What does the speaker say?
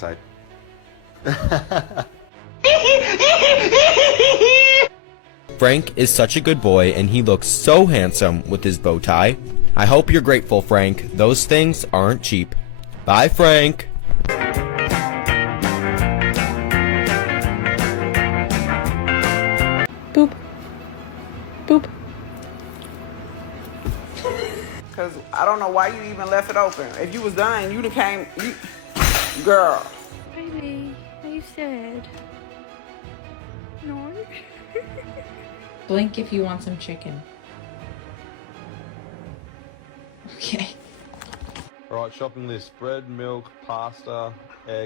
side. Frank is such a good boy and he looks so handsome with his bow tie. I hope you're grateful, Frank. Those things aren't cheap. Bye, Frank. Boop. Boop. Cause I don't know why you even left it open. If you was done, you'd have came. Girl. Baby, are you sad? No. Blink if you want some chicken. Okay. Alright, shopping list. Bread, milk, pasta, egg.